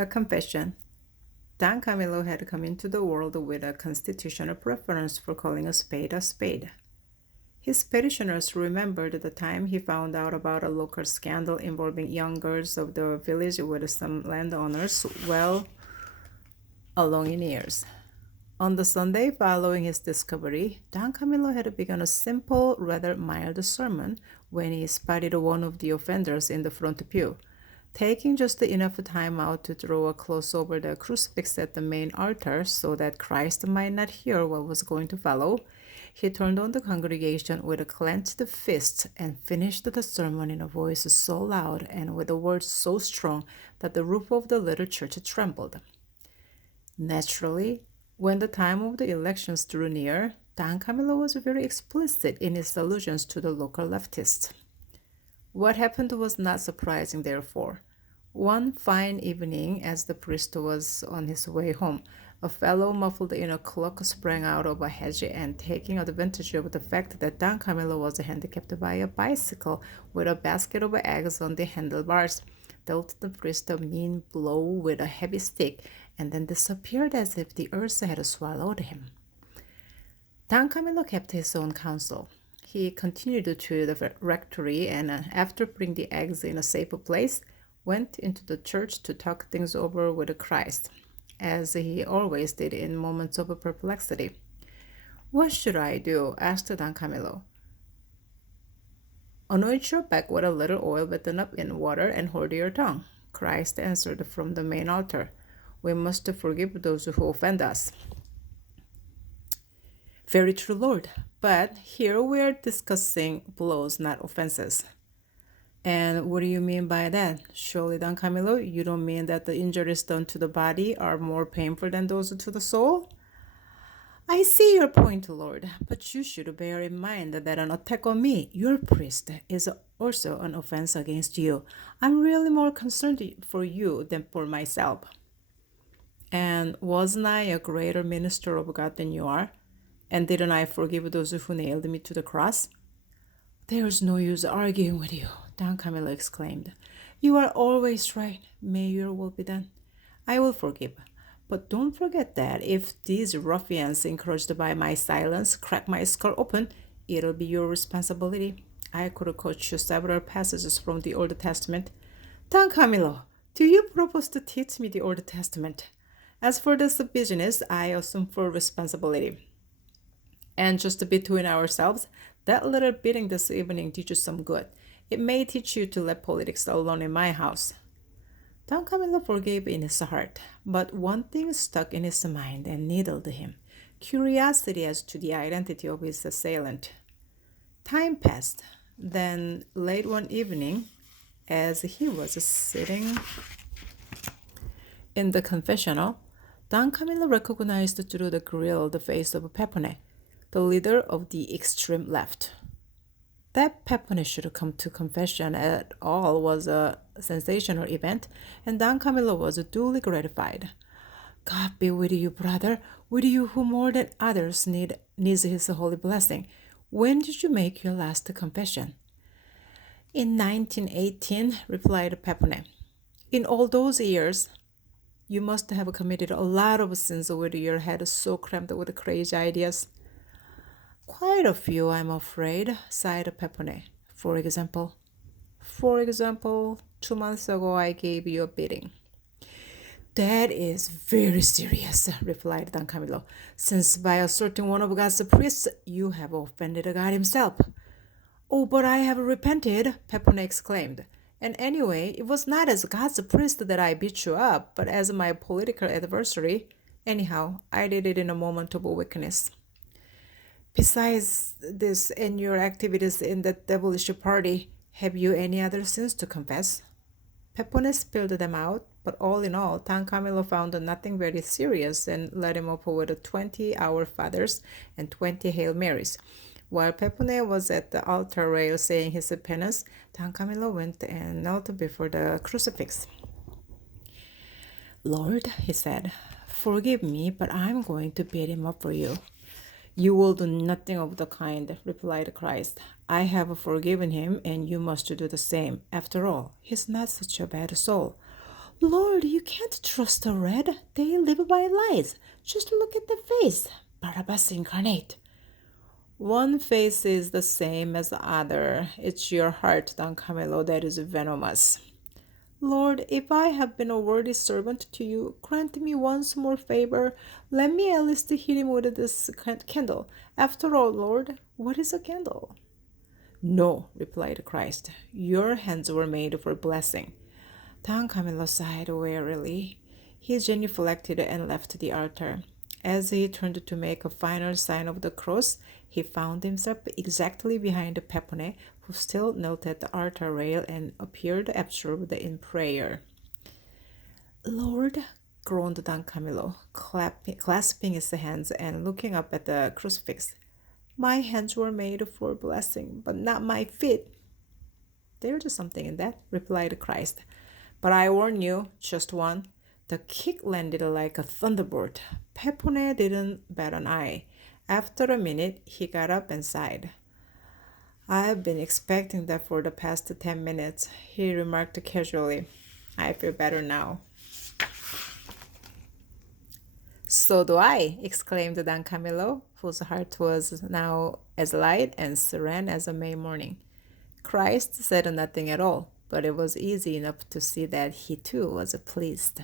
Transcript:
A confession. Don Camillo had come into the world with a constitutional preference for calling a spade a spade. His parishioners remembered the time he found out about a local scandal involving young girls of the village with some landowners well along in years. On the Sunday following his discovery, Don Camillo had begun a simple, rather mild sermon when he spotted one of the offenders in the front pew. Taking just enough time out to throw a cloth over the crucifix at the main altar so that Christ might not hear what was going to follow, he turned on the congregation with a clenched fist and finished the sermon in a voice so loud and with the words so strong that the roof of the little church trembled. Naturally, when the time of the elections drew near, Don Camillo was very explicit in his allusions to the local leftists. What happened was not surprising, therefore. One fine evening, as the priest was on his way home, a fellow muffled in a cloak sprang out of a hedge and, taking advantage of the fact that Don Camillo was handicapped by a bicycle with a basket of eggs on the handlebars, dealt the priest a mean blow with a heavy stick and then disappeared as if the earth had swallowed him. Don Camillo kept his own counsel. He continued to the rectory and, after putting the eggs in a safe place, went into the church to talk things over with Christ, as he always did in moments of perplexity. "What should I do?" asked Don Camillo. "Anoint your back with a little oil beaten up in water and hold your tongue," Christ answered from the main altar. "We must forgive those who offend us." "Very true, Lord, but here we are discussing blows, not offenses." "And what do you mean by that? Surely, Don Camillo, you don't mean that the injuries done to the body are more painful than those to the soul?" "I see your point, Lord, but you should bear in mind that an attack on me, your priest, is also an offense against you. I'm really more concerned for you than for myself." "And wasn't I a greater minister of God than you are? And didn't I forgive those who nailed me to the cross?" "There's no use arguing with you," Don Camillo exclaimed. "You are always right. May your will be done. I will forgive. But don't forget that if these ruffians, encouraged by my silence, crack my skull open, it'll be your responsibility. I could quote you several passages from the Old Testament. Don Camillo, do you propose to teach me the Old Testament? As for this business, I assume full responsibility. And just between ourselves, that little beating this evening did you some good. It may teach you to let politics alone in my house." Don Camillo forgave in his heart, but one thing stuck in his mind and needled him: curiosity as to the identity of his assailant. Time passed. Then, late one evening, as he was sitting in the confessional, Don Camillo recognized through the grill the face of Pepone, the leader of the extreme left. That Pepone should come to confession at all was a sensational event, and Don Camillo was duly gratified. "God be with you, brother, with you who more than others needs his holy blessing. When did you make your last confession?" "In 1918, replied Pepone. "In all those years, you must have committed a lot of sins with your head so crammed with crazy ideas." "Quite a few, I'm afraid," sighed Pepone. For example, 2 months ago I gave you a beating." "That is very serious," replied Don Camillo, "since by assaulting one of God's priests, you have offended God himself." "Oh, but I have repented," Pepone exclaimed. "And anyway, it was not as God's priest that I beat you up, but as my political adversary. Anyhow, I did it in a moment of weakness." "Besides this and your activities in that devilish party, have you any other sins to confess?" Pepone spilled them out, but all in all, Don Camillo found nothing very serious and let him off with 20 Our Fathers and 20 Hail Marys. While Pepone was at the altar rail saying his penance, Don Camillo went and knelt before the crucifix. "Lord," he said, "forgive me, but I'm going to beat him up for you." "You will do nothing of the kind," replied Christ. "I have forgiven him, and you must do the same. After all, he's not such a bad soul." Lord, you can't trust the red. They live by lies. Just look at the face. Barabbas incarnate. One face is the same as the other. It's your heart, Don Camillo, that is venomous. Lord, if I have been a worthy servant to you, grant me one small favor. Let me at least hit him with this candle. After all, Lord, what is a candle? No, replied Christ. Your hands were made for blessing. Don Camillo sighed wearily. He genuflected and left the altar. As he turned to make a final sign of the cross, he found himself exactly behind Pepone, who still knelt at the altar rail and appeared absorbed in prayer. Lord, groaned Don Camillo, clasping his hands and looking up at the crucifix. My hands were made for blessing, but not my feet. There's something in that, replied Christ. But I warn you, just one. The kick landed like a thunderbolt. Pepone didn't bat an eye. After a minute, he got up and sighed. I've been expecting that for the past 10 minutes, he remarked casually. I feel better now. So do I, exclaimed Don Camillo, whose heart was now as light and serene as a May morning. Christ said nothing at all, but it was easy enough to see that he too was pleased.